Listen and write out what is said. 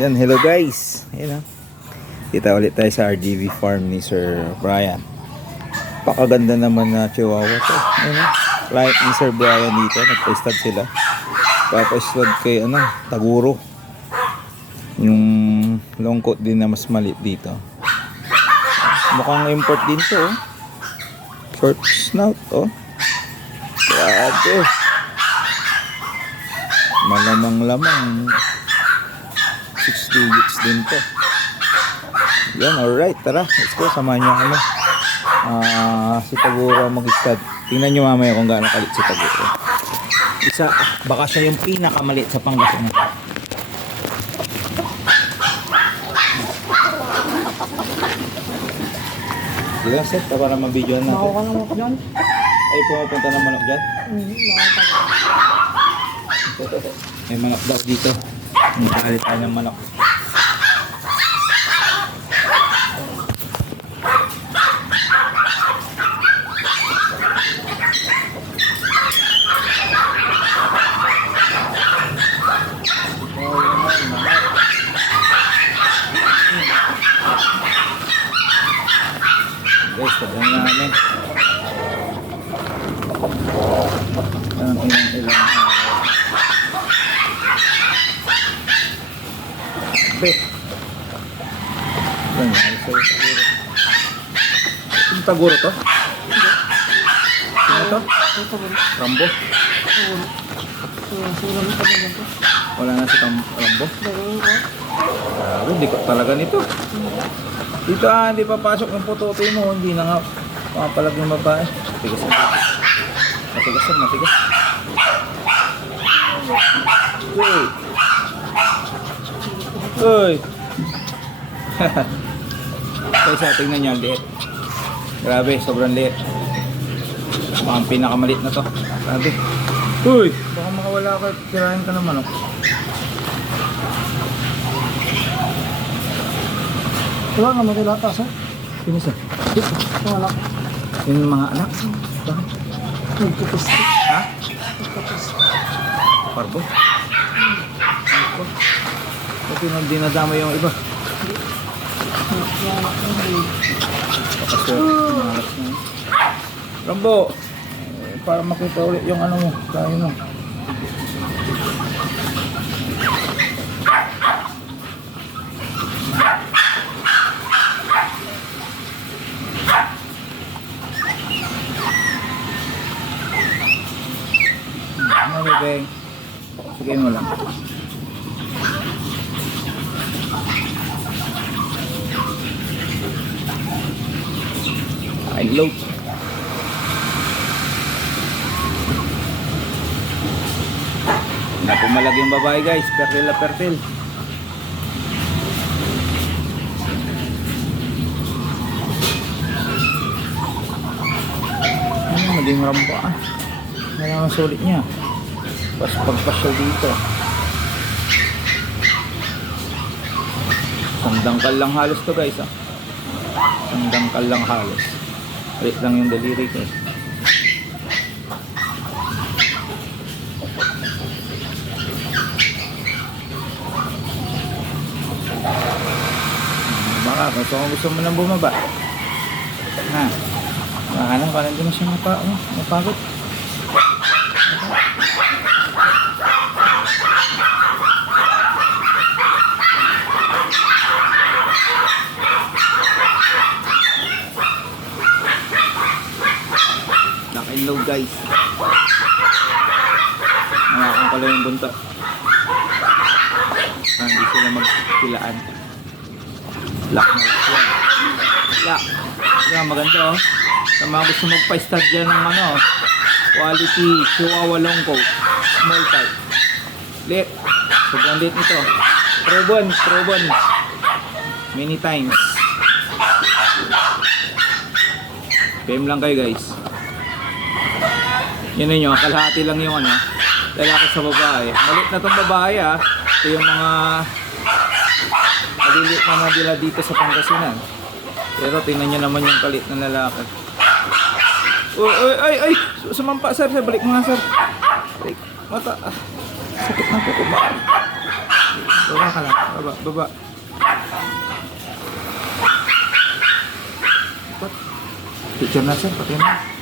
Yan, hello guys. Ayan, kita ulit tayo sa RGV farm ni Sir Brian. Pakaganda naman na chihuahua to. Ayan, like ni Sir Brian dito, nagpa-stud sila. Papa-stud kay Taguro. Yung long coat din na mas maliit dito. Mukhang import din to. Short snout, Grabe. Malamang-lamang 6 digits din to. Yan, alright, tara, let's go, samahan nyo kami. Si Taguro mag-stud. Tingnan nyo mamaya kung gaano kalit si Taguro. Baka siya yung pinakamaliit sa Pangasinan. Sige, set pa para mabidyoan natin. Makuha ka naman ko dyan? Ay, pumapunta ng manok dyan. May manok daw dito. Nakalit tayo ng manok. Guys, tignan namin. Ilang Be. Yung Taguro to? Sino to? Rambo? Wala na si Rambo? Hindi ko talaga nito. Dito hindi papasok ng putotoy mo. Hindi na nga papalag ng babae. Matigas na. Matigas na, matigas. Uy! Uy! Kaysa tingnan nyo, liit. Grabe, sobrang liit. Mukhang pinakamalit na to. Grabe. Uy! Baka makawala ka, sirahin ka naman. Wala nga magkilata sir. Sino sa? Wala. Yung mga anak? Bakit? Nagpupus. Ha? Nagpupus. Parbo? Kasi nang dinadama yung iba. Rambo! Para makita ulit yung ano mo. Tayo mo. Okay. Sige mo lang. I load. Napumalag yung babae guys. Pertil na pertil. Maging Rambo Kaya ang sulit niya. Pagpasyal dito. Sandangkal lang halos to guys Sandangkal lang halos. Alit lang yung daliri ko Baka kung gusto mo nang bumaba baka nang hindi na siya mapagod. Naka-inload guys. Nakakang pala yung bunta. Hindi sila magpilaan. Lock na yan. Lock. Yan, maganda sa mga gusto magpa-stud dyan ng quality chihuahua long coat. Small type. Lit. Sobrang lit nito. Proven. Many times. PM lang kayo guys. Yan nyo, kalahati lang yung lalaki sa babae. Malit na tong babae Ito yung mga malilit na nabila dito sa Pangasinan. Pero tingnan nyo naman yung kalit na lalaki. Ay! Sumampa sir, balik mo nga sir. Balik. Mata. Sakit na po. Baba ka lang. Baba, baba. Ikot. Picture na sir, pati na.